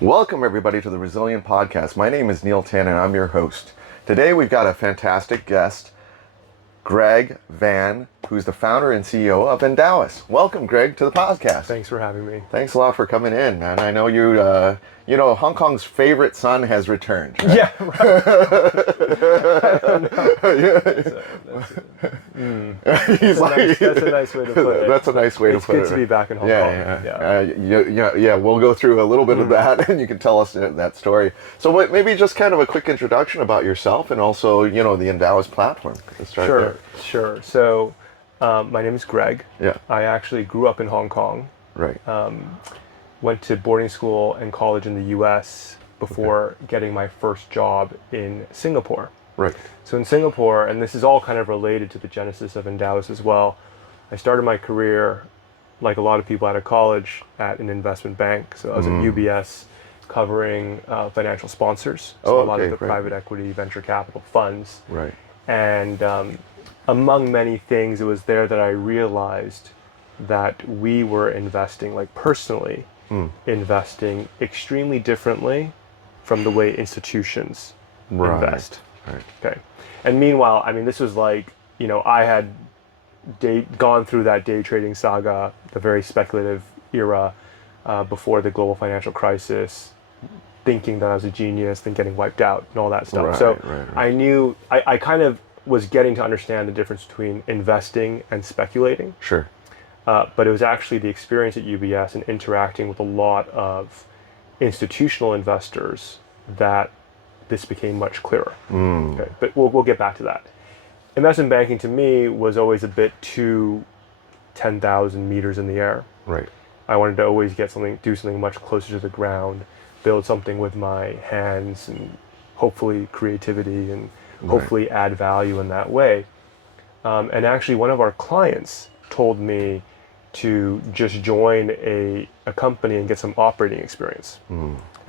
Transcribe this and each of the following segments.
Welcome everybody to the Resilient Podcast. My name is Neil Tan and I'm your host. Today we've got a fantastic guest, Greg Van, who's the founder and CEO of ENDOWUS. Welcome, Greg, to the podcast. Thanks for having me. Thanks a lot for coming in, man. I know Hong Kong's favorite son has returned. Right? Yeah, right. I don't know. That's a nice way to put it. That's a nice way to put it. It's good to be back in Hong Kong. Yeah. We'll go through a little bit of that, and you can tell us that story. So maybe just kind of a quick introduction about yourself, and also, the ENDOWUS platform. Let's start there. Sure. So, my name is Greg. Yeah. I actually grew up in Hong Kong. Right. Went to boarding school and college in the U.S. before getting my first job in Singapore. Right. So in Singapore, and this is all kind of related to the genesis of ENDOWUS as well, I started my career, like a lot of people out of college, at an investment bank. So I was at UBS covering financial sponsors. So a lot of the private equity, venture capital funds. Right. And among many things, it was there that I realized that we were investing, like personally, investing extremely differently from the way institutions invest. Right. Okay. And meanwhile, I mean, this was like, I had gone through that day trading saga, the very speculative era before the global financial crisis, thinking that I was a genius, then getting wiped out and all that stuff. Right. I knew, I kind of was getting to understand the difference between investing and speculating. Sure. But it was actually the experience at UBS and interacting with a lot of institutional investors that this became much clearer. Okay, but we'll get back to that. Investment banking to me was always a bit too 10,000 meters in the air. Right. I wanted to always do something much closer to the ground, build something with my hands and hopefully creativity and hopefully add value in that way. And actually one of our clients told me to just join a company and get some operating experience.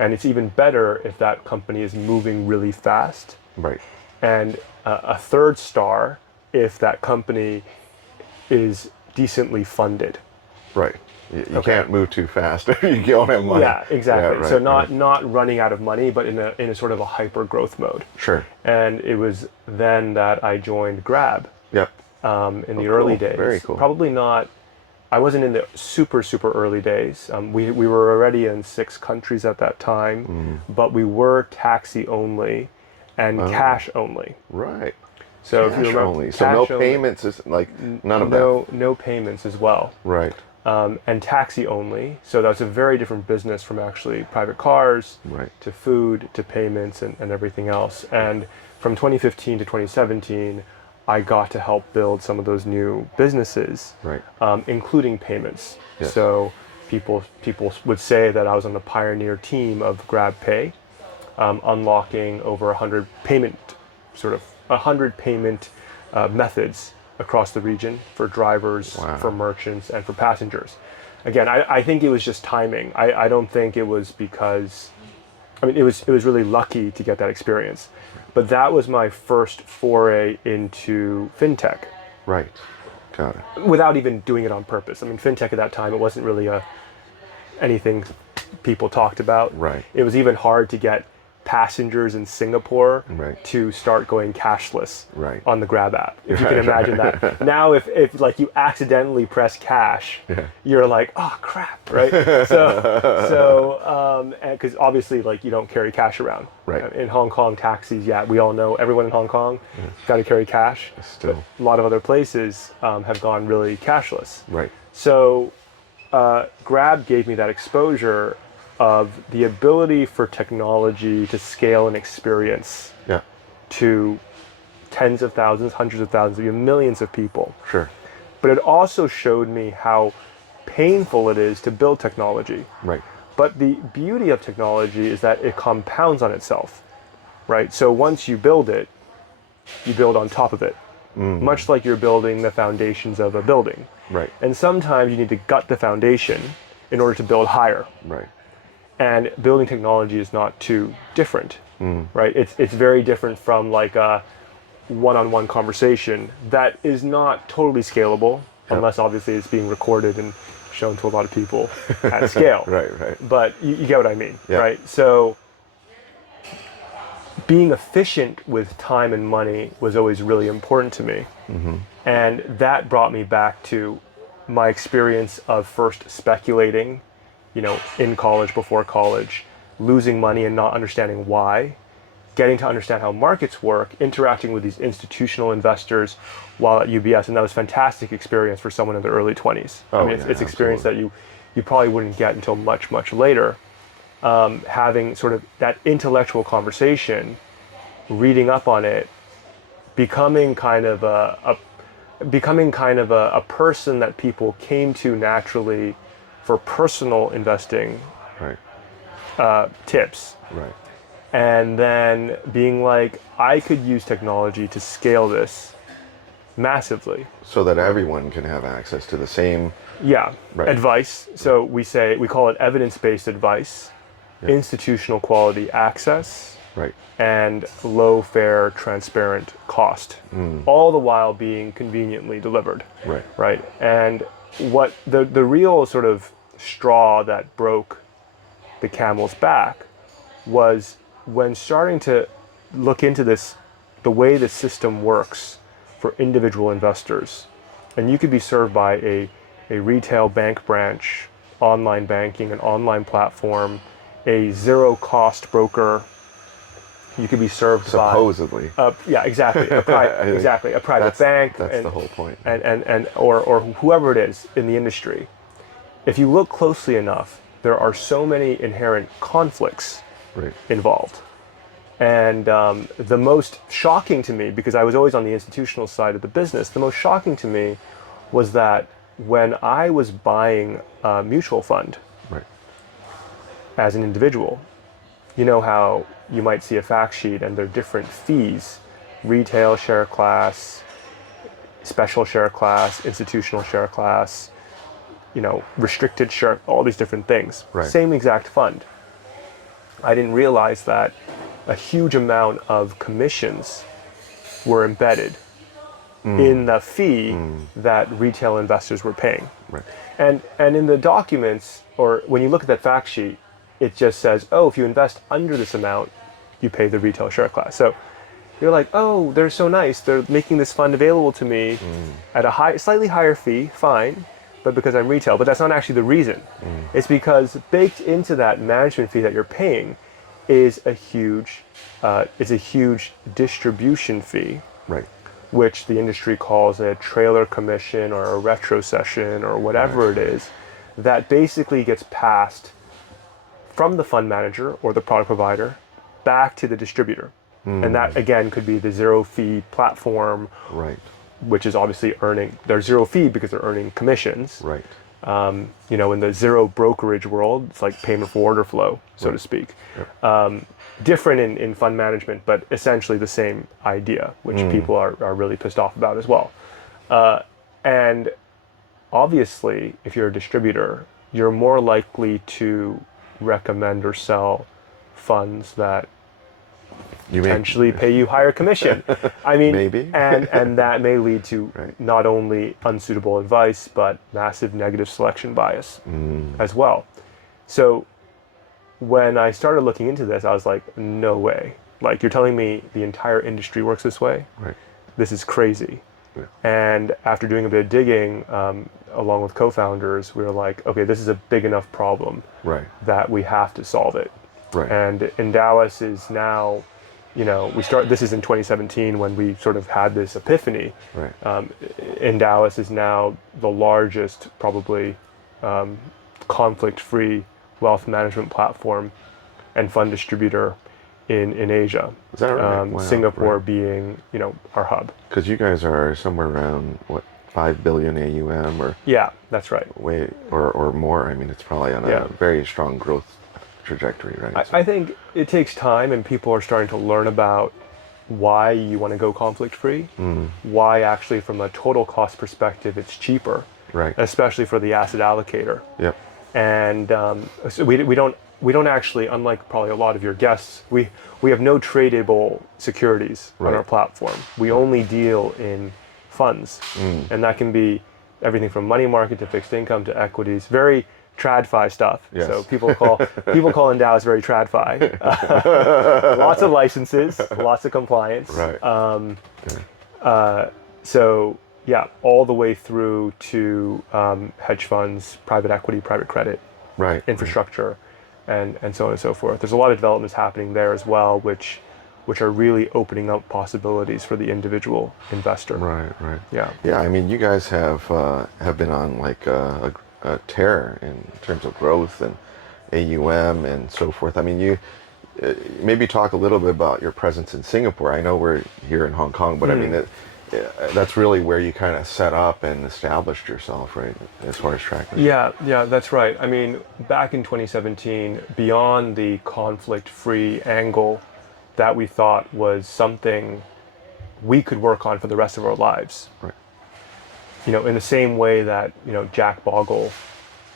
And it's even better if that company is moving really fast. Right. And a third star if that company is decently funded. Right. You can't move too fast if you don't have money. Yeah, exactly. Yeah, right, so not running out of money, but in a sort of a hyper growth mode. Sure. And it was then that I joined Grab. Yep. In the early days. Very cool. Probably not. I wasn't in the super early days. We were already in 6 countries at that time, but we were taxi only and cash only. Right. So cash if you remember, only. So no payments is none of that. No payments as well. Right. And taxi only. So that's a very different business from actually private cars to food to payments and everything else. And from 2015 to 2017. I got to help build some of those new businesses, including payments. Yes. So people would say that I was on the pioneer team of GrabPay, unlocking over 100 payment methods across the region for drivers, for merchants, and for passengers. Again, I think it was just timing. I don't think it was because, it was really lucky to get that experience. But that was my first foray into fintech. Right. Got it. Without even doing it on purpose. Fintech at that time, it wasn't really anything people talked about. Right. It was even hard to get passengers in Singapore to start going cashless on the Grab app. If you can imagine that. Now, if like you accidentally press cash, you're like, oh crap, right? So because obviously like you don't carry cash around. Right. In Hong Kong taxis, we all know everyone in Hong Kong got to carry cash. Still, a lot of other places have gone really cashless. Right. So Grab gave me that exposure of the ability for technology to scale an experience to tens of thousands, hundreds of thousands, even millions of people. Sure. But it also showed me how painful it is to build technology. Right. But the beauty of technology is that it compounds on itself, right? So once you build it, you build on top of it, much like you're building the foundations of a building. Right. And sometimes you need to gut the foundation in order to build higher. Right. And building technology is not too different, right? It's very different from like a one-on-one conversation that is not totally scalable, unless obviously it's being recorded and shown to a lot of people at scale. Right. But you get what I mean, Yeah. right? So being efficient with time and money was always really important to me. And that brought me back to my experience of first speculating, in college, before college, losing money and not understanding why, getting to understand how markets work, interacting with these institutional investors while at UBS. And that was a fantastic experience for someone in their early 20s. It's experience that you probably wouldn't get until much, much later. Having sort of that intellectual conversation, reading up on it, becoming kind of a person that people came to naturally for personal investing tips. Right. And then being like, I could use technology to scale this massively. So that everyone can have access to the same. Yeah, Right. advice. So we call it evidence-based advice, institutional quality access, Right. and low fare, transparent cost, all the while being conveniently delivered. Right. Right. And what the real sort of straw that broke the camel's back was when starting to look into this, the way the system works for individual investors. And you could be served by a retail bank branch, online banking, an online platform, a zero cost broker. You could be served supposedly. Yeah, exactly. A private bank. That's the whole point. Or whoever it is in the industry. If you look closely enough, there are so many inherent conflicts involved. And the most shocking to me, because I was always on the institutional side of the business, the most shocking to me was that when I was buying a mutual fund as an individual, you know how you might see a fact sheet and there are different fees: retail share class, special share class, institutional share class, restricted share, all these different things. Same exact fund. I didn't realize that a huge amount of commissions were embedded in the fee that retail investors were paying. And in the documents, or when you look at that fact sheet, it just says, oh, if you invest under this amount, you pay the retail share class. So you're like, oh, they're so nice. They're making this fund available to me at a slightly higher fee, fine, but because I'm retail. But that's not actually the reason. It's because baked into that management fee that you're paying is a huge distribution fee, which the industry calls a trailer commission or a retrocession or whatever it is, that basically gets passed from the fund manager or the product provider back to the distributor. And that, again, could be the zero fee platform, which is obviously earning their zero fee because they're earning commissions. In the zero brokerage world, it's like payment for order flow, so to speak. Different in fund management, but essentially the same idea, which people are really pissed off about as well. And obviously, if you're a distributor, you're more likely to recommend or sell funds that potentially pay you higher commission. I mean, maybe. and that may lead to not only unsuitable advice, but massive negative selection bias as well. So when I started looking into this, I was like, no way. Like, you're telling me the entire industry works this way? This is crazy. And after doing a bit of digging, along with co-founders, we were like, okay, this is a big enough problem that we have to solve it. And ENDOWUS is now, this is in 2017 when we sort of had this epiphany. ENDOWUS is now the largest, probably conflict-free wealth management platform and fund distributor in Asia. Is that right? Wow, Singapore being, our hub. Because you guys are somewhere around, 5 billion AUM or? Yeah, that's right. Way, or more. I mean, it's probably on a very strong growth trajectory, right? I think it takes time, and people are starting to learn about why you want to go conflict-free, why actually from a total cost perspective it's cheaper, especially for the asset allocator. And so we don't actually, unlike probably a lot of your guests, we have no tradable securities on our platform. We only deal in funds, and that can be everything from money market to fixed income to equities. Very TradFi stuff. Yes. So people call ENDOWUS very TradFi. Lots of licenses, lots of compliance. Right. So yeah, all the way through to hedge funds, private equity, private credit, Right. infrastructure, and so on and so forth. There's a lot of developments happening there as well, which are really opening up possibilities for the individual investor. Right. Right. Yeah. Yeah. I mean, you guys have been on like a tear in terms of growth and AUM and so forth. I mean, you maybe talk a little bit about your presence in Singapore. I know we're here in Hong Kong, but I mean that's really where you kind of set up and established yourself, right? As far as tracking. Yeah, that's right. I mean, back in 2017, beyond the conflict-free angle that we thought was something we could work on for the rest of our lives. Right. You know, in the same way that, Jack Bogle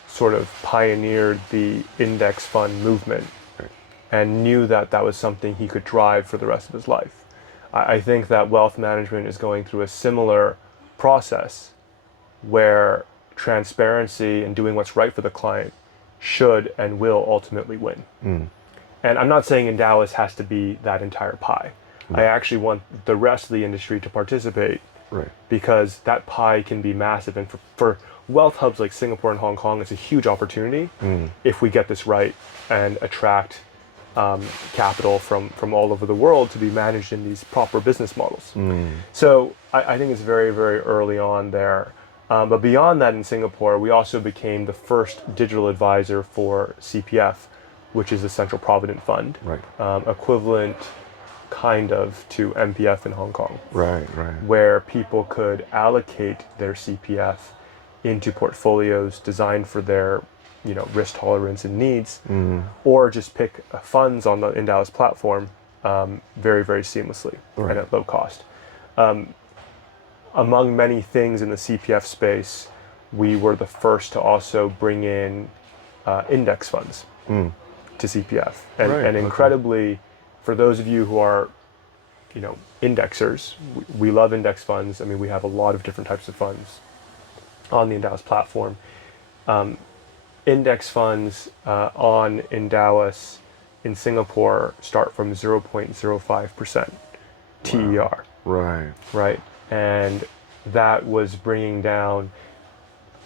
sort of pioneered the index fund movement, Right. and knew that that was something he could drive for the rest of his life. I think that wealth management is going through a similar process where transparency and doing what's right for the client should and will ultimately win. And I'm not saying ENDOWUS has to be that entire pie. I actually want the rest of the industry to participate, Right. because that pie can be massive. And for wealth hubs like Singapore and Hong Kong, it's a huge opportunity if we get this right and attract capital from all over the world to be managed in these proper business models. So I think it's very, very early on there. But beyond that, in Singapore, we also became the first digital advisor for CPF, which is the Central Provident Fund, Right. Equivalent kind of to MPF in Hong Kong, Right. Right. where people could allocate their CPF into portfolios designed for their risk tolerance and needs, or just pick funds on the ENDOWUS platform very, very seamlessly and at low cost. Among many things in the CPF space, we were the first to also bring in index funds to CPF. And incredibly, for those of you who are indexers, we love index funds. I mean, we have a lot of different types of funds on the ENDOWUS platform. Index funds on ENDOWUS in Singapore start from 0.05% TER. Right. Right. And that was bringing down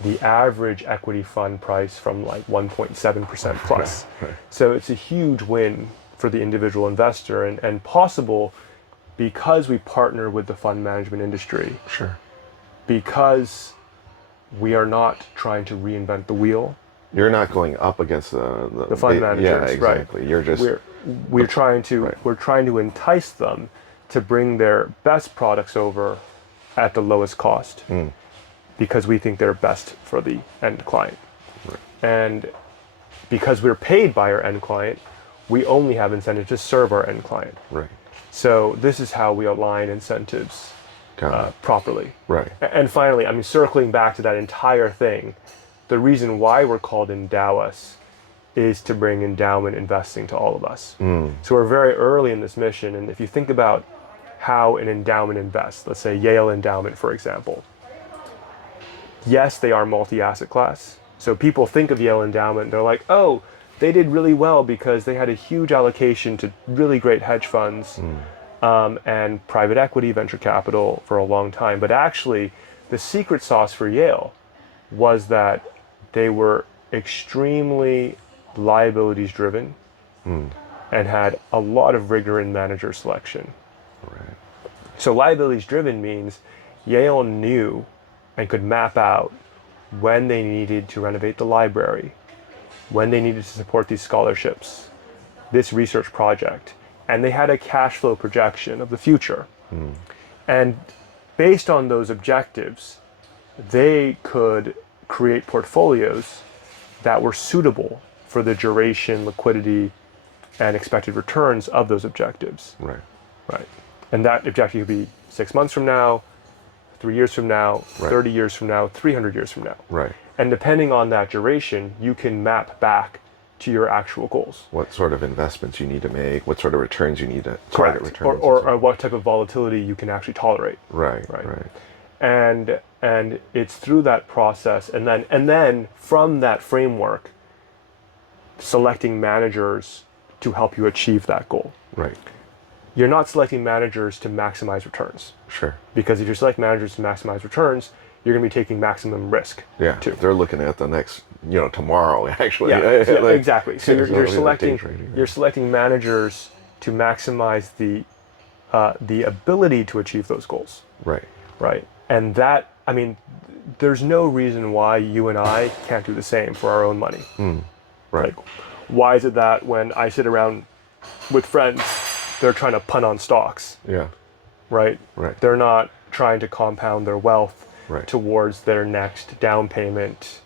the average equity fund price from like 1.7% plus. Right. So it's a huge win for the individual investor, and possible because we partner with the fund management industry. Sure. Because we are not trying to reinvent the wheel. You're not going up against the fund managers. Yeah, exactly. Right. You're just we're trying to entice them to bring their best products over at the lowest cost, because we think they're best for the end client. Right. And because we're paid by our end client, we only have incentive to serve our end client. Right. So this is how we align incentives properly. Right. And finally, I mean, circling back to that entire thing, the reason why we're called ENDOWUS is to bring endowment investing to all of us. So we're very early in this mission, and if you think about how an endowment invests, let's say Yale Endowment, for example. Yes, they are multi-asset class. So people think of Yale Endowment, they're like, oh, they did really well because they had a huge allocation to really great hedge funds and private equity, venture capital for a long time. But actually, the secret sauce for Yale was that they were extremely liabilities driven and had a lot of rigor in manager selection. Right. So liabilities driven means Yale knew and could map out when they needed to renovate the library, when they needed to support these scholarships, this research project, and they had a cash flow projection of the future. And based on those objectives, they could create portfolios that were suitable for the duration, liquidity, and expected returns of those objectives. Right. Right. And that objective could be 6 months from now, 3 years from now, 30 years from now, 300 years from now. Right. And depending on that duration, you can map back to your actual goals. What sort of investments you need to make, what sort of returns you need to Correct. target returns. Or what type of volatility you can actually tolerate. Right. Right. and it's through that process, and then from that framework, selecting managers to help you achieve that goal. Right. You're not selecting managers to maximize returns. Sure. Because if you select managers to maximize returns, you're going to be taking maximum risk. Yeah. Too. They're looking at the next, tomorrow actually. Yeah, Like, exactly. So you're selecting managers to maximize the ability to achieve those goals. Right. Right. And that, I mean, there's no reason why you and I can't do the same for our own money. Right. Like, why is it that when I sit around with friends, they're trying to punt on stocks? Yeah. Right? Right. They're not trying to compound their wealth Right. towards their next down payment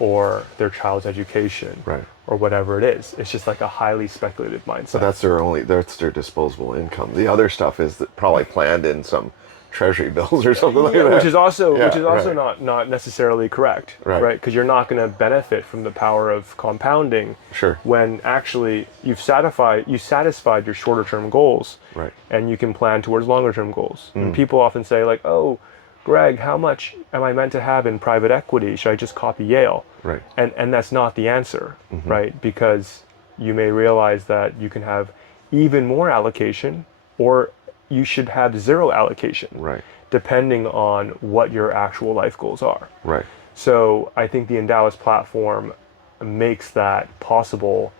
or their child's education, Right. or whatever it is. It's just like a highly speculative mindset. So that's their disposable income. The other stuff is probably planned in some treasury bills or something like that. Which is also right. not necessarily correct, Right. Because you're not going to benefit from the power of compounding. Sure. When actually you've satisfied your shorter term goals, Right. and you can plan towards longer term goals. And people often say like, "Oh, Greg, how much am I meant to have in private equity? Should I just copy Yale?" Right. And that's not the answer, right? Because you may realize that you can have even more allocation, or you should have zero allocation, Right. depending on what your actual life goals are. Right. So I think the ENDOWUS platform makes that possible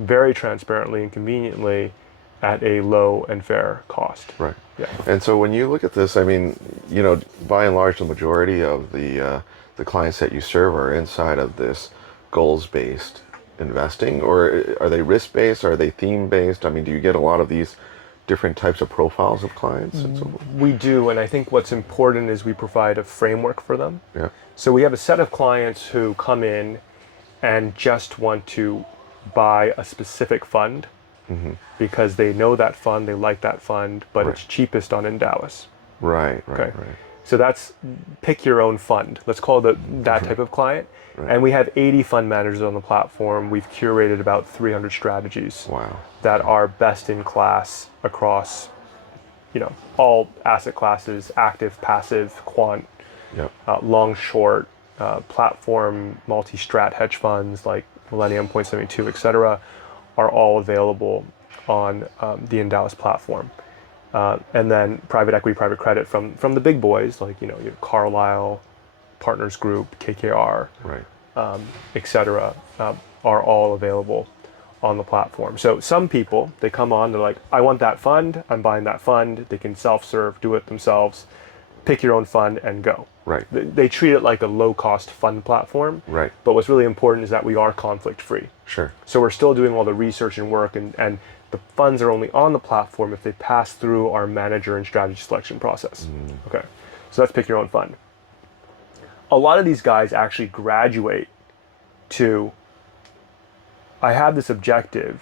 very transparently and conveniently at a low and fair cost. Right. Yeah. And so when you look at this, I mean, by and large, the majority of the clients that you serve are inside of this goals-based investing, or are they risk-based? Are they theme-based? I mean, do you get a lot of these different types of profiles of clients and so forth? We do, and I think what's important is we provide a framework for them. Yeah. So we have a set of clients who come in and just want to buy a specific fund because they know that fund, they like that fund, but Right. it's cheapest on ENDOWUS. Right. Okay. Right. So that's pick your own fund. Let's call it that type of client. Right. And we have 80 fund managers on the platform. We've curated about 300 strategies Wow. that are best in class across, all asset classes: active, passive, quant, Yep. long, short, platform, multi-strat hedge funds like Millennium, Point72, etc., are all available on the ENDOWUS platform. And then private equity, private credit from the big boys like your Carlyle, Partners Group, KKR, Right. etc., are all available on the platform. So some people, they come on, they're like, I want that fund, I'm buying that fund. They can self-serve, do it themselves, pick your own fund and go. Right. They treat it like a low-cost fund platform. Right. But what's really important is that we are conflict-free. Sure. So we're still doing all the research and work, and the funds are only on the platform if they pass through our manager and strategy selection process. Okay. So that's pick your own fund. A lot of these guys actually graduate to, I have this objective.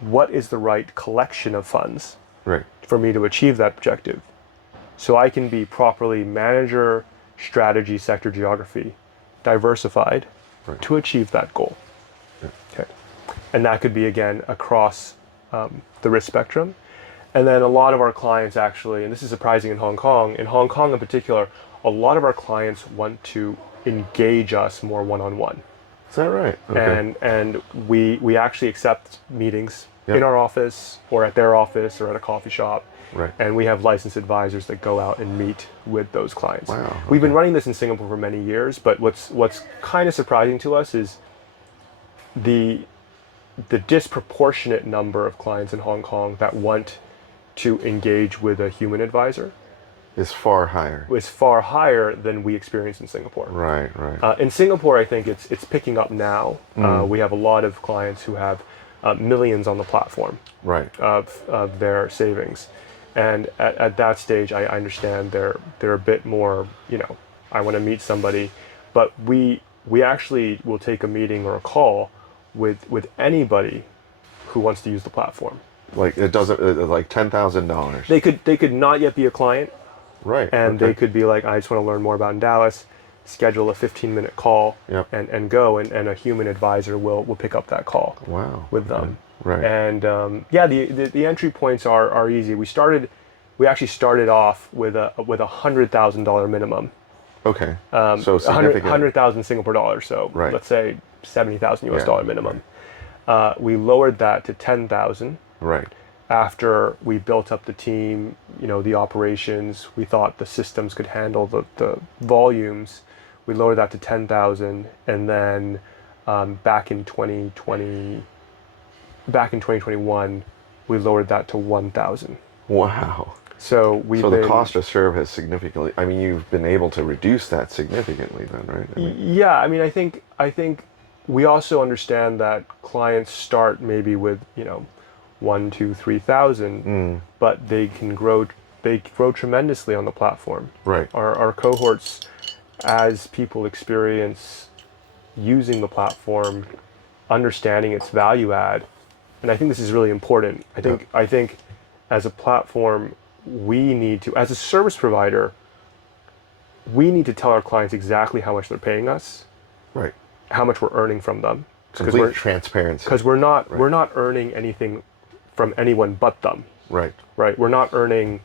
What is the right collection of funds Right. for me to achieve that objective? So I can be properly manager, strategy, sector, geography, diversified Right. to achieve that goal. Okay. And that could be, again, across the risk spectrum. And then a lot of our clients actually, and this is surprising in Hong Kong in particular, a lot of our clients want to engage us more one-on-one. Is that right? Okay. And we actually accept meetings Yep. in our office or at their office or at a coffee shop. Right. And we have licensed advisors that go out and meet with those clients. Wow, okay. We've been running this in Singapore for many years, but what's kind of surprising to us is the disproportionate number of clients in Hong Kong that want to engage with a human advisor Is far higher. is far higher than we experience in Singapore. Right. Right. In Singapore, I think it's picking up now. We have a lot of clients who have millions on the platform Right. of their savings. And at that stage, I understand they're a bit more, I want to meet somebody. But we actually will take a meeting or a call with anybody who wants to use the platform. Like it doesn't like $10,000. They could not yet be a client, Right. and okay. they could be like, I just want to learn more about ENDOWUS, schedule a 15-minute call, Yep. and go, and a human advisor will pick up that call Wow. with okay. them. Right. And the entry points are easy. We started we actually started off with $100,000 minimum. Okay. So So significant. 100,000 Singapore dollars. So Right. let's say 70,000 US Yeah, dollar minimum. We lowered that to 10,000 Right. after we built up the team, the operations. We thought the systems could handle the volumes. We lowered that to 10,000, and then back in 2021, we lowered that to 1,000. Wow. So So the cost to serve has significantly. I mean, you've been able to reduce that significantly, then, right? I mean, Yeah, I mean, I think we also understand that clients start maybe with 1, 2, 3,000, but they can grow. They grow tremendously on the platform. right. Our cohorts, as people experience using the platform, understanding its value add, and I think this is really important. I think as a platform, we need to, as a service provider, we need to tell our clients exactly how much they're paying us, Right. how much we're earning from them, Complete transparency. because we're not earning anything from anyone but them. Right. Right? We're not earning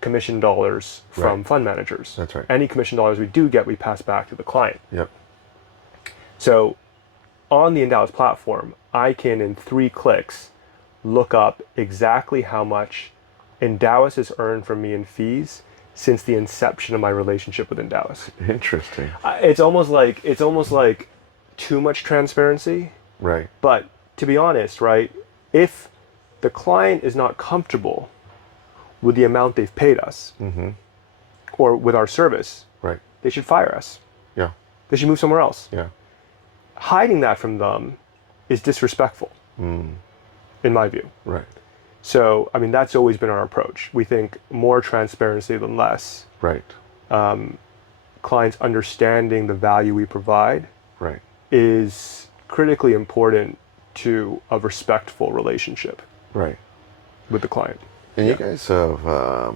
commission dollars from Right. fund managers. That's right. Any commission dollars we do get, we pass back to the client. Yep. So on the ENDOWUS platform, I can, in 3 clicks, look up exactly how much ENDOWUS has earned from me in fees since the inception of my relationship with ENDOWUS. Interesting. It's almost like too much transparency. Right. But to be honest, right, if the client is not comfortable with the amount they've paid us or with our service, Right. they should fire us. Yeah. They should move somewhere else. Yeah. Hiding that from them is disrespectful, in my view. Right. So, I mean, that's always been our approach. We think more transparency than less. Right. Clients understanding the value we provide Right. is critically important to a respectful relationship Right. with the client. And you guys have, I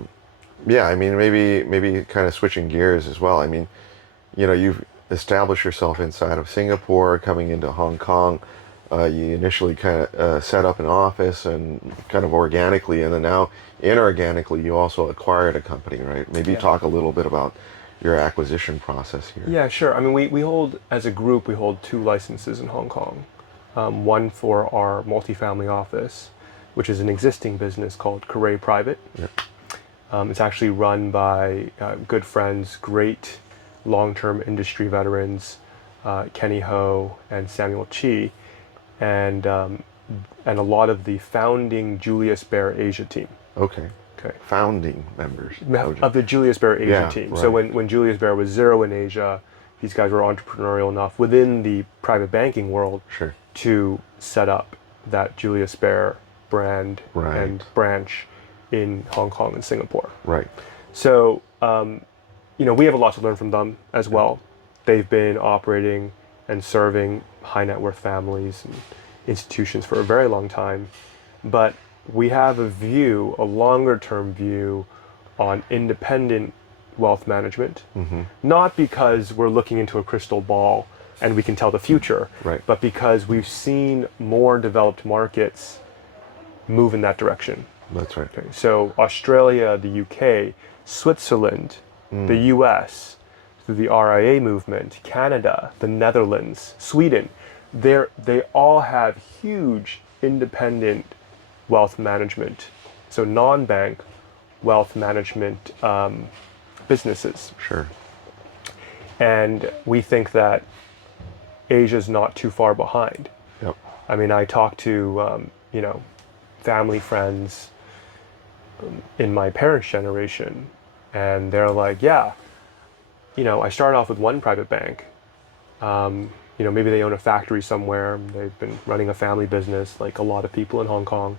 mean, maybe kind of switching gears as well. I mean, you've established yourself inside of Singapore, coming into Hong Kong. You initially kind of set up an office and kind of organically, and then now inorganically, you also acquired a company, right? Maybe talk a little bit about your acquisition process here. Yeah, sure. I mean, we hold, as a group, we hold 2 licenses in Hong Kong. One for our multifamily office, which is an existing business called Gregory Private. Yep. It's actually run by good friends, great long-term industry veterans, Kenny Ho and Samuel Chi, and a lot of the founding Julius Baer Asia team. Okay. Okay. Founding members Of the Julius Baer Asia Yeah, team. right. So when Julius Baer was 0 in Asia, these guys were entrepreneurial enough within the private banking world Sure. to set up that Julius Baer brand Right. and branch in Hong Kong and Singapore. Right. So, we have a lot to learn from them as well. They've been operating and serving high net worth families and institutions for a very long time. But we have a longer term view on independent wealth management, not because we're looking into a crystal ball and we can tell the future, Right. but because we've seen more developed markets move in that direction. That's right. Okay, so Australia, the UK, Switzerland, the US, through the RIA movement, Canada, the Netherlands, Sweden, they all have huge independent wealth management, so non-bank wealth management businesses. Sure. And we think that Asia's not too far behind. Yep. I mean, I talk to, family friends in my parents' generation, and they're like, yeah, I started off with one private bank. Maybe they own a factory somewhere. They've been running a family business, like a lot of people in Hong Kong.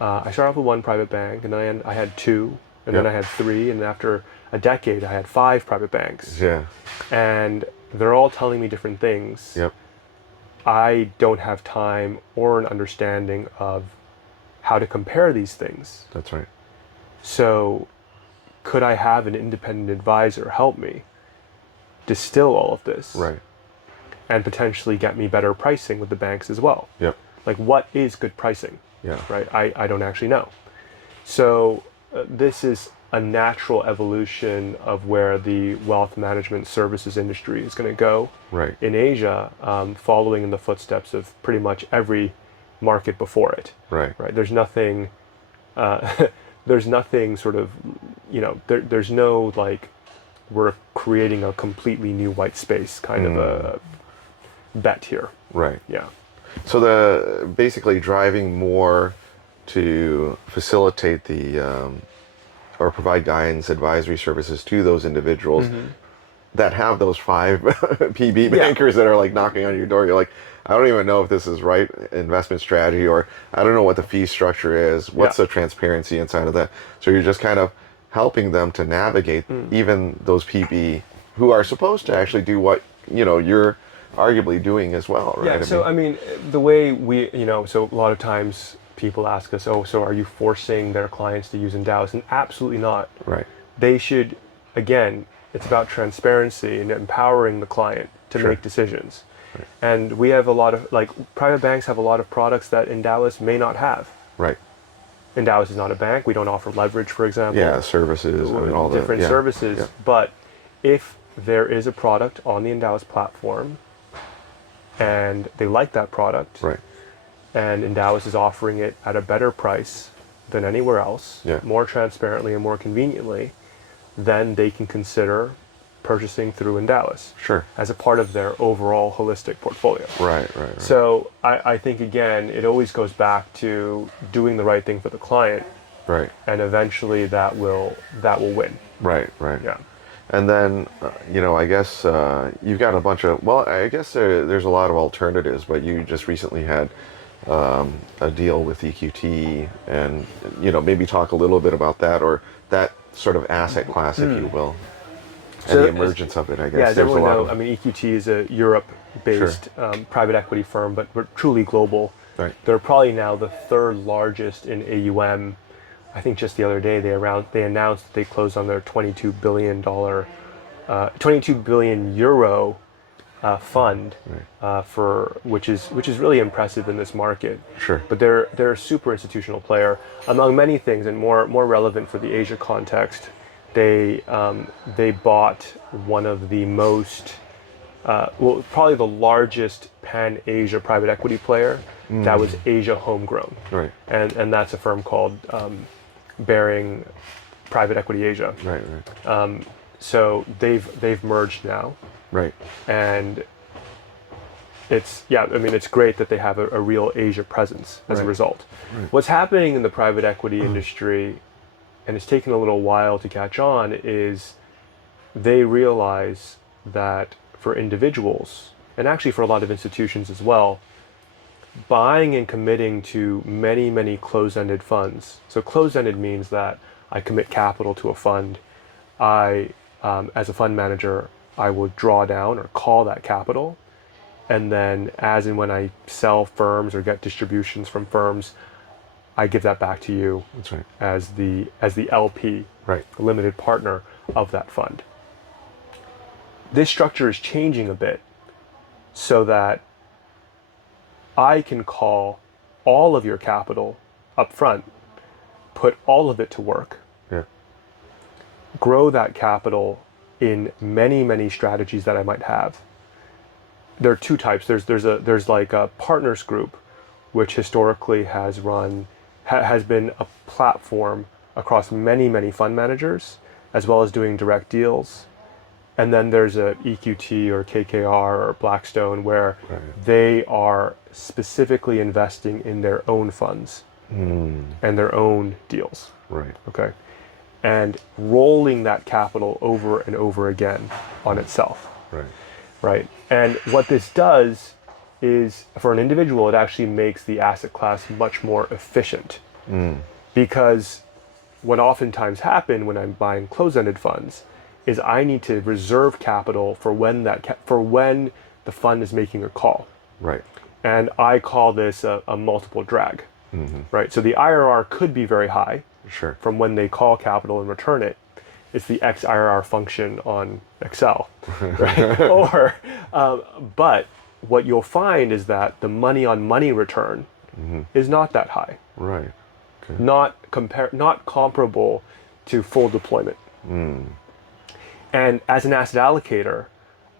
I started off with one private bank, and then I had 2, and then I had 3, and after a decade, I had 5 private banks. Yeah. And they're all telling me different things. Yep. I don't have time or an understanding of how to compare these things. That's right. So could I have an independent advisor help me distill all of this? Right. And potentially get me better pricing with the banks as well. Yep. Like, what is good pricing? Yeah. Right? I don't actually know. So this is a natural evolution of where the wealth management services industry is going to go Right. in Asia, following in the footsteps of pretty much every market before it. Right. Right. There's nothing. There's nothing sort of, there's no like, we're creating a completely new white space kind of a bet here. Right. Yeah. So the basically driving more to facilitate the or provide guidance, advisory services to those individuals that have those 5 PB bankers that are like knocking on your door. You're like, I don't even know if this is right investment strategy, or I don't know what the fee structure is. What's the transparency inside of that? So you're just kind of helping them to navigate even those PB who are supposed to actually do what, you're arguably doing as well, right? Yeah, so I mean, the way we, so a lot of times people ask us, oh, so are you forcing their clients to use ENDOWUS? And absolutely not. Right. They should, again, it's about transparency and empowering the client to make decisions. Right. And we have a lot of, like, private banks have a lot of products that ENDOWUS may not have. Right. ENDOWUS is not a bank. We don't offer leverage, for example. Yeah, services, all the different services. Yeah. But if there is a product on the ENDOWUS platform and they like that product, right, and ENDOWUS is offering it at a better price than anywhere else, more transparently and more conveniently, then they can consider purchasing through ENDOWUS as a part of their overall holistic portfolio. Right. So I think, again, it always goes back to doing the right thing for the client. Right. And eventually that will win. Right. Yeah. And then, I guess you've got a bunch of, I guess there's a lot of alternatives, but you just recently had a deal with EQT, and, maybe talk a little bit about that, or that sort of asset class, if you will, and the emergence of it, I guess. Yeah, as everyone knows, EQT is a Europe-based private equity firm, but we're truly global. Right. They're probably now the 3rd largest in AUM. I think just the other day they announced that they closed on their $22 billion euro fund, for which is really impressive in this market. Sure. But they're a super institutional player, among many things, and more relevant for the Asia context. They bought one of the most probably the largest pan-Asia private equity player that was Asia homegrown. Right. And that's a firm called Baring Private Equity Asia. Right. So they've merged now. Right. And it's great that they have a real Asia presence as a result. Right. What's happening in the private equity industry, and it's taken a little while to catch on, is they realize that for individuals, and actually for a lot of institutions as well, buying and committing to many, many closed-ended funds. So closed-ended means that I commit capital to a fund. As a fund manager, I will draw down or call that capital, and then as and when I sell firms or get distributions from firms, I give that back to you. That's right. As the LP, right, limited partner of that fund. This structure is changing a bit so that I can call all of your capital up front, put all of it to work, grow that capital in many, many strategies that I might have. There are 2 types. There's like a partners group, which historically has been a platform across many, many fund managers, as well as doing direct deals. And then there's a EQT or KKR or Blackstone, where they are specifically investing in their own funds and their own deals. Right. Okay. And rolling that capital over and over again on itself. Right. Right. And what this does is, for an individual, it actually makes the asset class much more efficient. Because what oftentimes happens when I'm buying closed-ended funds is I need to reserve capital for when the fund is making a call. Right. And I call this a multiple drag. Right. So the IRR could be very high. Sure. From when they call capital and return it. It's the XIRR function on Excel, right? But what you'll find is that the money on money return is not that high. Right. not comparable to full deployment. And as an asset allocator,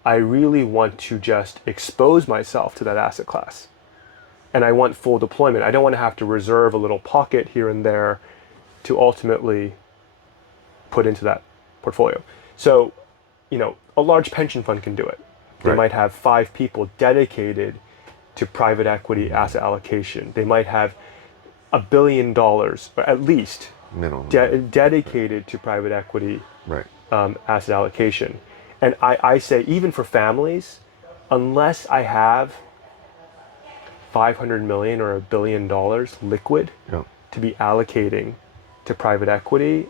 I really want to just expose myself to that asset class. And I want full deployment. I don't want to have to reserve a little pocket here and there to ultimately put into that portfolio. So, a large pension fund can do it. They might have 5 people dedicated to private equity asset allocation. They might have $1 billion, or at least, dedicated to private equity asset allocation. And I say, even for families, unless I have $500 million or $1 billion liquid to be allocating to private equity,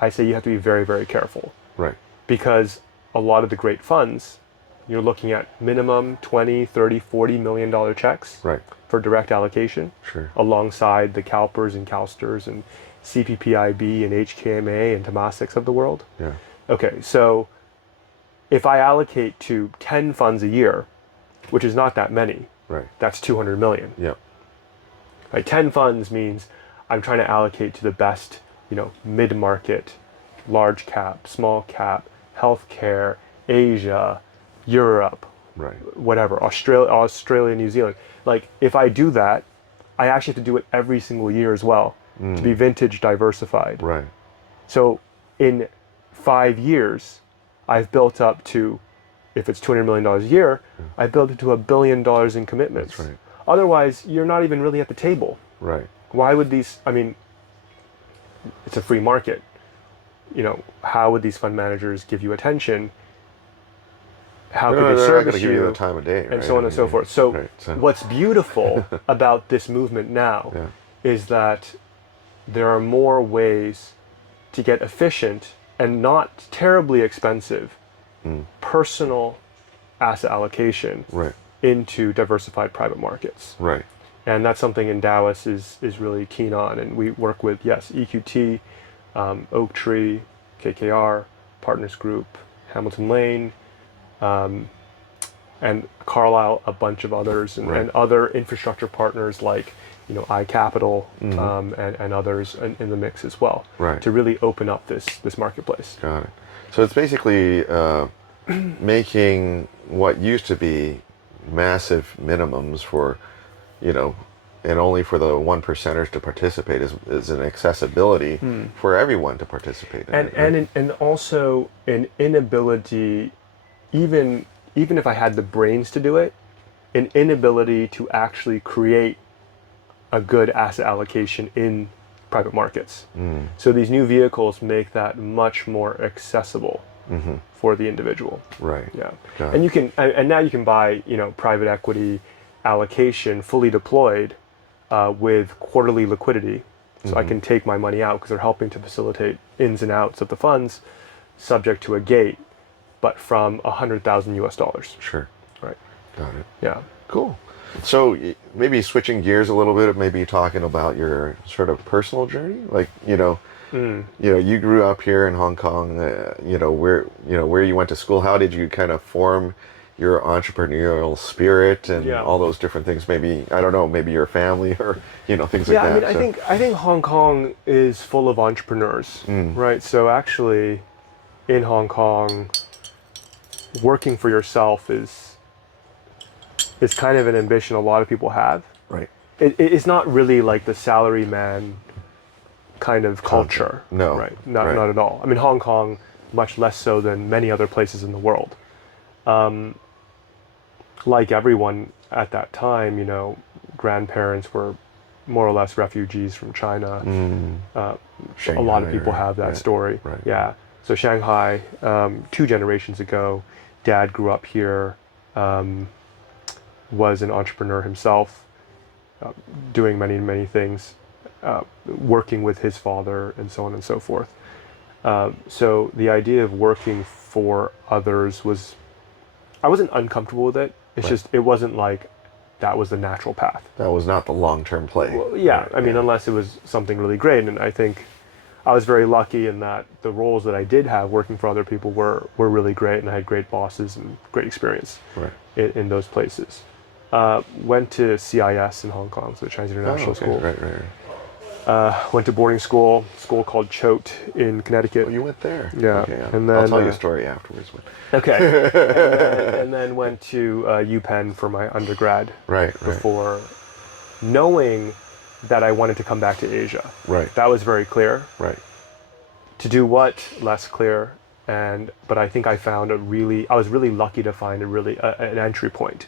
I say you have to be very, very careful. Right. Because a lot of the great funds, you're looking at minimum $20, $30, $40 million checks for direct allocation, alongside the CalPERS and CalSTRS and CPPIB and HKMA and Temaseks of the world. Yeah. Okay, so if I allocate to 10 funds a year, which is not that many, that's 200 million. Yeah. 10 funds means I'm trying to allocate to the best, mid-market, large cap, small cap, healthcare, Asia, Europe, whatever, Australia, New Zealand. Like, if I do that, I actually have to do it every single year as well to be vintage diversified. Right. So in 5 years, I've built up to, if it's $200 million a year, I've built it to $1 billion in commitments. That's right. Otherwise, you're not even really at the table. Right. Why would these, it's a free market. How would these fund managers give you attention? How could they service give you the time of day, and so on and so forth. So what's beautiful about this movement now is that there are more ways to get efficient and not terribly expensive personal asset allocation into diversified private markets. Right. And that's something ENDOWUS is really keen on. And we work with, EQT, Oaktree, KKR, Partners Group, Hamilton Lane, and Carlyle, a bunch of others, and other infrastructure partners like iCapital and others in the mix as well, to really open up this marketplace. Got it. So it's basically making what used to be massive minimums for, and only for the 1%ers to participate is an accessibility for everyone to participate in. And also an inability, even if I had the brains to do it, an inability to actually create a good asset allocation in private markets. So these new vehicles make that much more accessible for the individual. Right. Yeah. And now you can buy, private equity allocation fully deployed with quarterly liquidity. So I can take my money out because they're helping to facilitate ins and outs of the funds, subject to a gate, but from $100,000 US. Sure. Right. Got it. Yeah. Cool. So maybe switching gears a little bit, maybe talking about your sort of personal journey, like you grew up here in Hong Kong, where you went to school. How did you kind of form your entrepreneurial spirit and all those different things? Maybe, I don't know, maybe your family or things like that. I think Hong Kong is full of entrepreneurs, right? So actually, in Hong Kong, working for yourself is kind of an ambition a lot of people have. Right. It's not really like the salary man kind of culture. No. Right. Not at all. Hong Kong, much less so than many other places in the world. Like everyone at that time, grandparents were more or less refugees from China. A lot of people have that story. Right. Yeah. So Shanghai, 2 generations ago, Dad grew up here, was an entrepreneur himself, doing many, many things, working with his father and so on and so forth. So the idea of working for others I wasn't uncomfortable with it. It's just, it wasn't like that was the natural path. That was not the long-term play. Well, yeah, unless it was something really great. And I think I was very lucky in that the roles that I did have working for other people were really great, and I had great bosses and great experience in those places. Went to CIS in Hong Kong, so the Chinese International School. Right. Went to boarding school called Choate in Connecticut. Oh, you went there. Yeah, Okay. and I'll then tell you a story afterwards. okay, and then went to UPenn for my undergrad. Right. Before knowing that I wanted to come back to Asia. Right. That was very clear. Right. To do what, less clear. But I think I was really lucky to find an entry point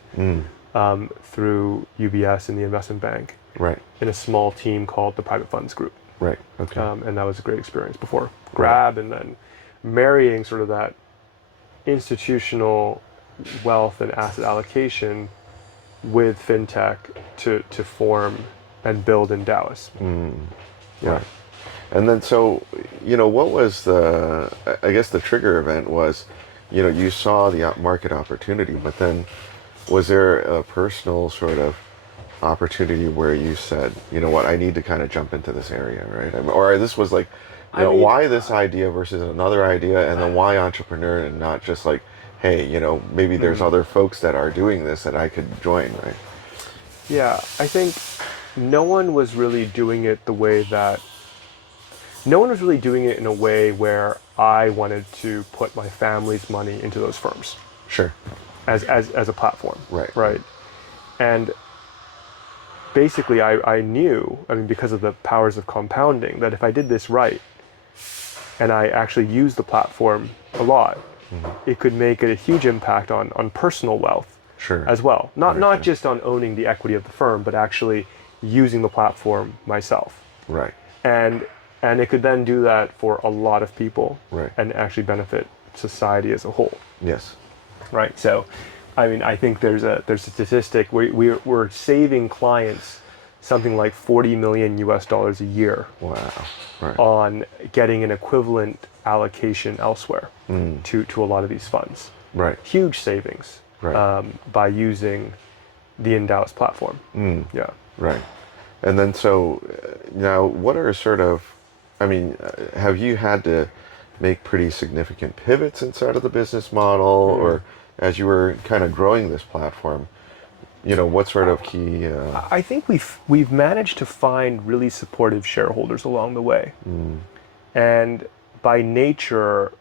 through UBS in the investment bank. Right. In a small team called the Private Funds Group. Right. Okay. And that was a great experience before grab, and then marrying sort of that institutional wealth and asset allocation with fintech to form and build ENDOWUS. Yeah. Right. And then what was I guess the trigger event was, you saw the market opportunity, but then was there a personal sort of opportunity where you said, you know what, I need to kind of jump into this area, right? Or this was like, why this idea versus another idea, and then why entrepreneur and not just like, hey, maybe there's other folks that are doing this that I could join, right? Yeah, I think no one was really doing it in a way where I wanted to put my family's money into those firms. Sure. As a platform. Right. And basically I knew, because of the powers of compounding, that if I did this right, and I actually used the platform a lot, it could make a huge impact on personal wealth. Sure. As well. Not just on owning the equity of the firm, but actually using the platform myself. Right. And it could then do that for a lot of people. Right. And actually benefit society as a whole. Yes. Right. So, I think there's a statistic we're saving clients something like $40 million US a year. Wow. Right. On getting an equivalent allocation elsewhere to a lot of these funds. Right. Huge savings. Right. By using the ENDOWUS platform. Yeah. Right. And then now what are have you had to make pretty significant pivots inside of the business model, or as you were kind of growing this platform, what sort of key... I think we've managed to find really supportive shareholders along the way. And by nature,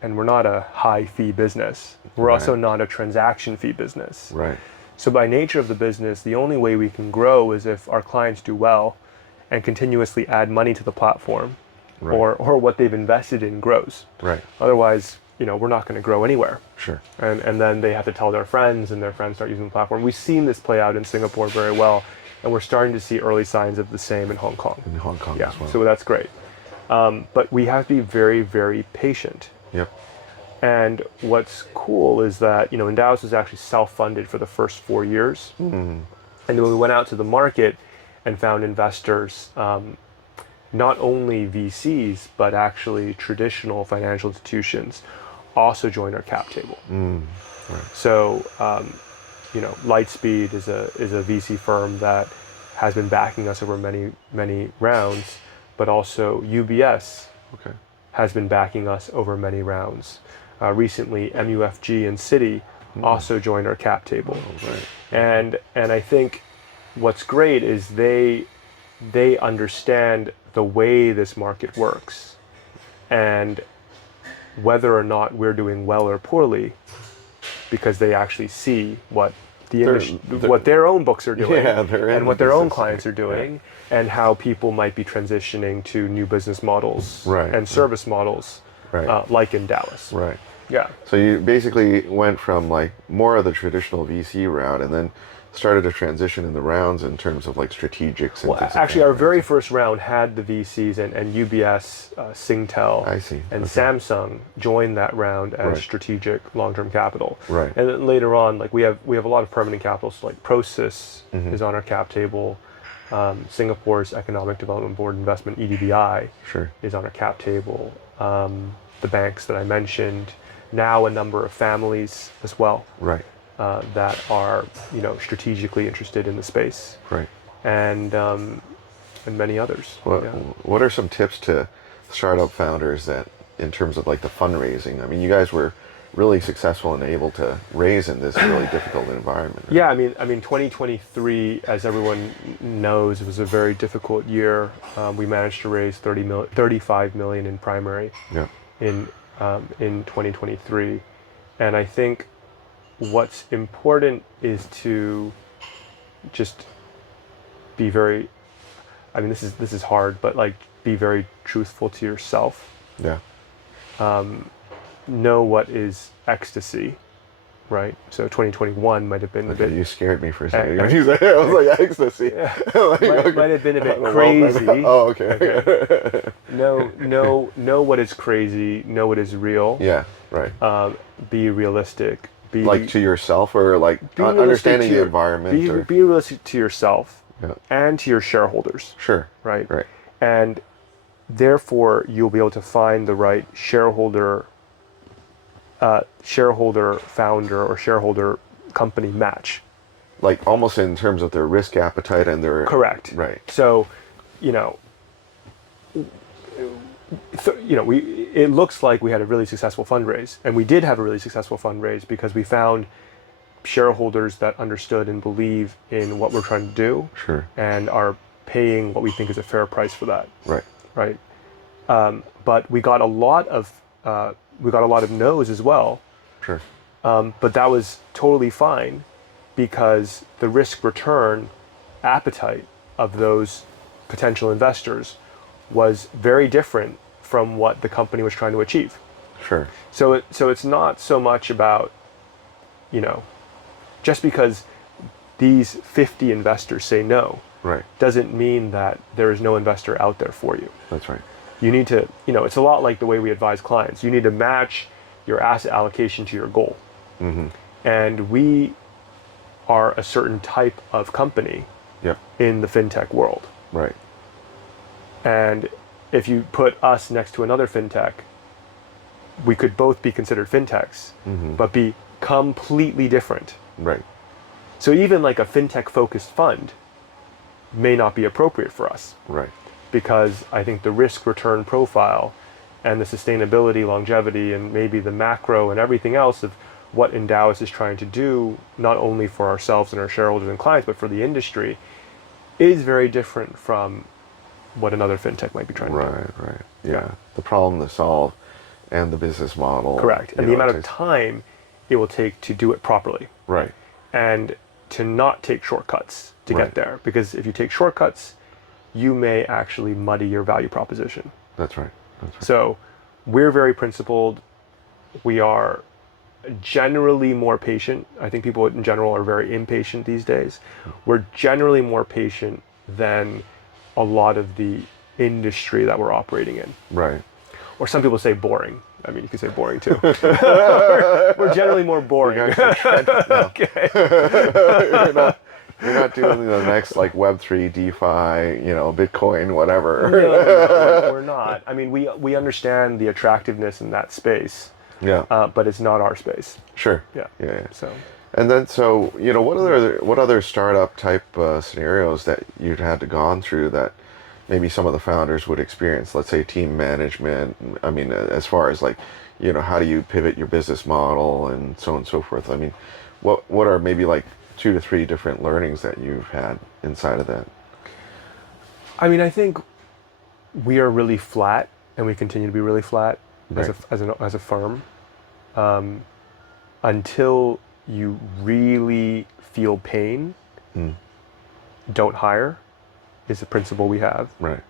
and we're not a high fee business, we're also not a transaction fee business. Right. So by nature of the business, the only way we can grow is if our clients do well and continuously add money to the platform, or what they've invested in grows. Right. Otherwise, we're not going to grow anywhere. Sure. And then they have to tell their friends, and their friends start using the platform. We've seen this play out in Singapore very well, and we're starting to see early signs of the same in Hong Kong. In Hong Kong as well. So that's great. But we have to be very, very patient. Yep. And what's cool is that, ENDOWUS was actually self-funded for the first 4 years. And then we went out to the market and found investors, not only VCs, but actually traditional financial institutions also joined our cap table. Right. So, Lightspeed is a VC firm that has been backing us over many, many rounds, but also UBS has been backing us over many rounds. Recently, MUFG and Citi also joined our cap table. And I think what's great is they understand the way this market works, and whether or not we're doing well or poorly, because they actually see what what their own books are doing, and what their own clients are doing, and how people might be transitioning to new business models and service models, like ENDOWUS. Right. Yeah. So you basically went from like more of the traditional VC route, and then started to transition in the rounds in terms of like strategics and things actually, our very first round had the VCs, and UBS, Singtel, and Samsung joined that round as strategic long-term capital. Right. And then later on, like we have a lot of permanent capital. So like Prosus is on our cap table. Singapore's Economic Development Board Investment, EDBI, is on our cap table. The banks that I mentioned, now a number of families as well. Right. That are, strategically interested in the space, and many others. What are some tips to startup founders that, in terms of like the fundraising? I mean, you guys were really successful and able to raise in this really difficult environment. Right? Yeah, I mean, 2023, as everyone knows, was a very difficult year. We managed to raise 35 million in primary Yeah. in 2023, and I think what's important is to just be very. I mean, this is hard, but like be very truthful to yourself. Yeah. Know what is ecstasy, right? So 2021 might have been a bit. You scared me for a second. I I was like, ecstasy. Yeah. Like, might have been a bit well, crazy. oh, okay. Know what is crazy. Know what is real. Yeah, right. Be realistic. Be Like to yourself, or like be realistic understanding to the your- environment. Be realistic to yourself Yeah. and to your shareholders, Sure. right? Right. And therefore, you'll be able to find the right shareholder founder or shareholder company match. Like almost in terms of their risk appetite and their. Correct. Right. So, it looks like we had a really successful fundraise, and we did have a really successful fundraise because we found shareholders that understood and believe in what we're trying to do, Sure. and are paying what we think is a fair price for that. Right. Right. But we got a lot of no's as well. Sure. But that was totally fine because the risk return appetite of those potential investors was very different from what the company was trying to achieve. Sure. So it's not so much about, just because these 50 investors say no, Right. doesn't mean that there is no investor out there for you. That's right. You need to, it's a lot like the way we advise clients. You need to match your asset allocation to your goal. Mm-hmm. And we are a certain type of company Yep. in the fintech world. Right. And if you put us next to another fintech, we could both be considered fintechs, but be completely different. Right. So even like a fintech focused fund may not be appropriate for us, Right. because I think the risk return profile and the sustainability, longevity, and maybe the macro and everything else of what ENDOWUS is trying to do, not only for ourselves and our shareholders and clients, but for the industry, is very different from what another fintech might be trying to do. Right. Yeah. The problem to solve and the business model. Correct. And you the know, amount of time it will take to do it properly. Right. And to not take shortcuts to Right. get there. Because if you take shortcuts, you may actually muddy your value proposition. That's right. That's right. So we're very principled. We are generally more patient. I think people in general are very impatient these days. We're generally more patient than a lot of the industry that we're operating in. Right. Or some people say boring. I mean, you could say boring too. we're generally more boring. Okay. You're not doing the next like Web3, DeFi, Bitcoin, whatever. No, we're not. I mean, we understand the attractiveness in that space, Yeah. but it's not our space. Sure. Yeah. Yeah. So And then, what other startup type scenarios that you'd had to gone through that maybe some of the founders would experience? Let's say team management. I mean, as far as like, how do you pivot your business model and so on and so forth. I mean, what are maybe like 2 to 3 different learnings that you've had inside of that? I mean, I think we are really flat, and we continue to be really flat Right. as a firm, until you really feel pain. Don't hire is the principle we have. Right.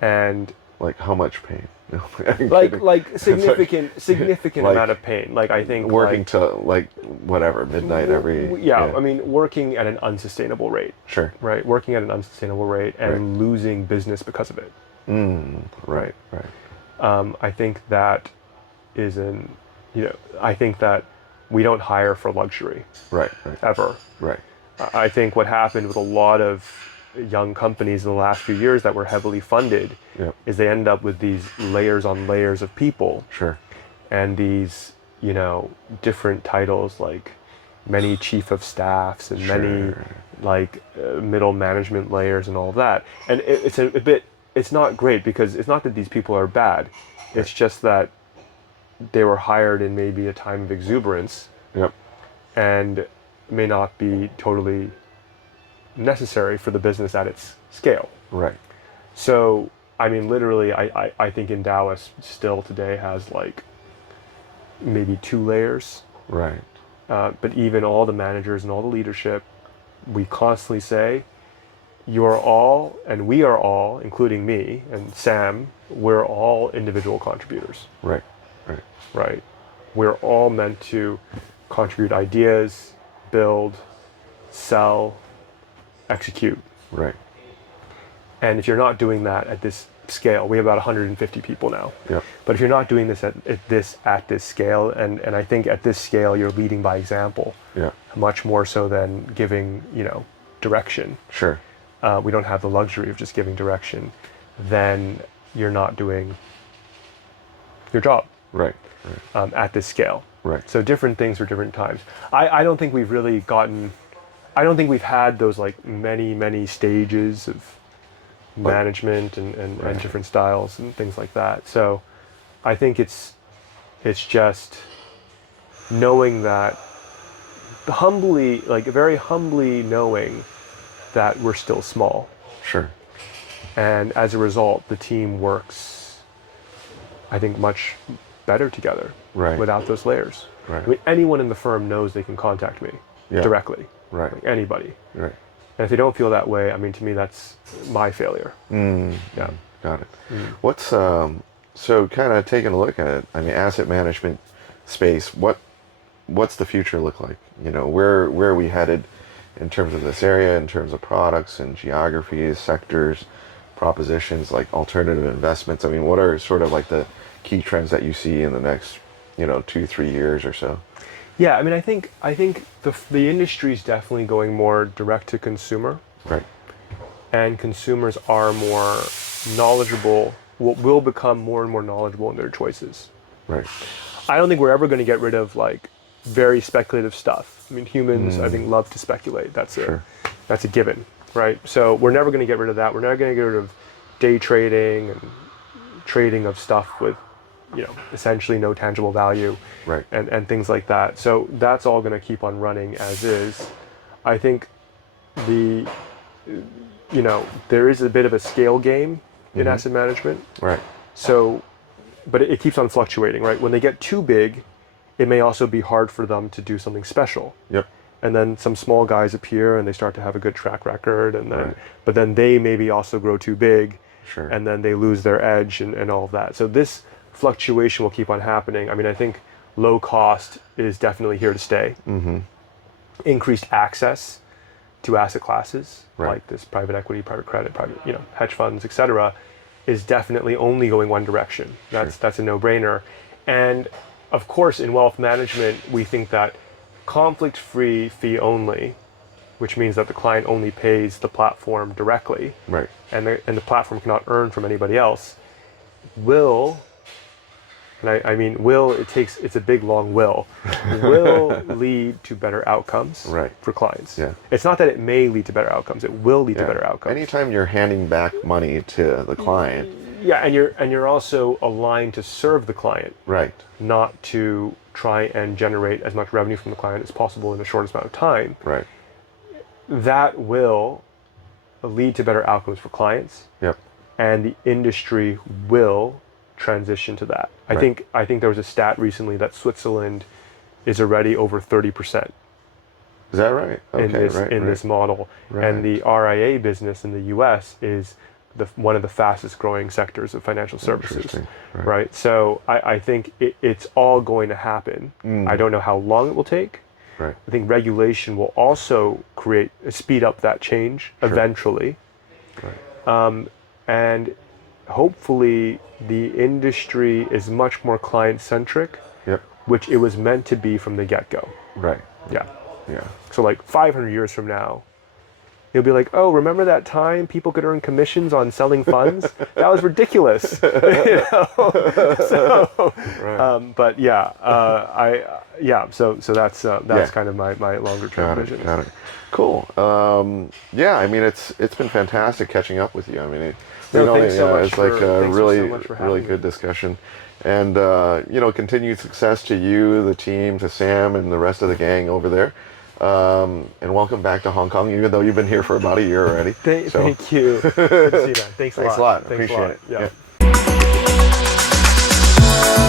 And Like how much pain? No, I'm like kidding. significant Like amount of pain. Like I think working to like whatever midnight every. yeah, I mean working at an unsustainable rate. Sure. Right, working at an unsustainable rate and losing business because of it. Right. I think that is I think that we don't hire for luxury. Right. Ever. Right. I think what happened with a lot of young companies in the last few years that were heavily funded is they end up with these layers on layers of people. Sure. And these, different titles like many chief of staffs and many like middle management layers and all of that. And it's not great because it's not that these people are bad. It's just that they were hired in maybe a time of exuberance Yep. and may not be totally necessary for the business at its scale. Right. So, I mean, literally, I think ENDOWUS still today has like maybe 2 layers. Right. But even all the managers and all the leadership, we constantly say, you're all, and we are all, including me and Sam, we're all individual contributors, Right. Right. right? We're all meant to contribute ideas, build, sell, execute. Right. And if you're not doing that at this scale, we have about 150 people now. Yep. But if you're not doing this at this scale, and I think at this scale you're leading by example, Yeah. much more so than giving direction. Sure. We don't have the luxury of just giving direction. Then you're not doing your job Right. at this scale. Right. So different things for different times. I don't think we've really gotten. I don't think we've had those like many stages of management and different styles and things like that. So I think it's just knowing that, very humbly knowing that we're still small. Sure. And as a result, the team works, I think, much better together Right. without those layers. Right. I mean, anyone in the firm knows they can contact me Yeah. directly. Right. Like anybody. Right. And if they don't feel that way, I mean, to me, that's my failure. Yeah. Got it. What's so kind of taking a look at it? I mean, asset management space. What's the future look like? Where are we headed in terms of this area, in terms of products and geographies, sectors, propositions, like alternative investments? I mean, what are sort of like the key trends that you see in the next 2-3 years or so? Yeah, I mean, I think the industry is definitely going more direct to consumer, Right. and consumers are more knowledgeable. Will become more and more knowledgeable in their choices. Right. I don't think we're ever going to get rid of like very speculative stuff. I mean, humans, I think, love to speculate. That's a given, right? So we're never going to get rid of that. We're never going to get rid of day trading and trading of stuff with, essentially no tangible value, Right. and things like that. So that's all going to keep on running as is. I think there is a bit of a scale game in asset management. Right. So, but it keeps on fluctuating, right? When they get too big, it may also be hard for them to do something special. Yep. And then some small guys appear and they start to have a good track record, and then, Right. but then they maybe also grow too big, Sure. and then they lose their edge and all of that. So this fluctuation will keep on happening. I mean, I think low cost is definitely here to stay. Mm-hmm. Increased access to asset classes, Right. like this private equity, private credit, private, hedge funds, etc., is definitely only going one direction. That's a no-brainer. And of course, in wealth management, we think that conflict-free fee only, which means that the client only pays the platform directly, Right. and the platform cannot earn from anybody else, will, and I mean will, it's a big long will lead to better outcomes Right. for clients. Yeah. It's not that it may lead to better outcomes, it will lead to Yeah. better outcomes. Anytime you're handing back money to the client. Yeah, and you're also aligned to serve the client, Right. not to try and generate as much revenue from the client as possible in the shortest amount of time. Right. That will lead to better outcomes for clients, Yep. and the industry will transition to that. Right. I think there was a stat recently that Switzerland is already over 30% Is that right? Okay. in this model, Right. and the RIA business in the U.S. is one of the fastest growing sectors of financial services. Interesting. Right. So I think it's all going to happen. I don't know how long it will take. Right. I think regulation will also speed up that change eventually. Right. And hopefully the industry is much more client-centric, Yep. which it was meant to be from the get-go. Right. Yeah. Yeah. So like 500 years from now, he'll be like, "Oh, remember that time people could earn commissions on selling funds? That was ridiculous." You know? So, Right. but yeah, so that's kind of my longer term vision. Got it. Cool. Yeah, I mean, it's been fantastic catching up with you. I mean, Thanks so much it's like a thanks really, so much for having really me. good discussion. And, continued success to you, the team, to Sam, and the rest of the gang over there. And welcome back to Hong Kong, even though you've been here for about a year already. Thank you. Good to see you, man. Thanks a lot. Thanks a lot. Thanks Appreciate it. Yeah. Yeah.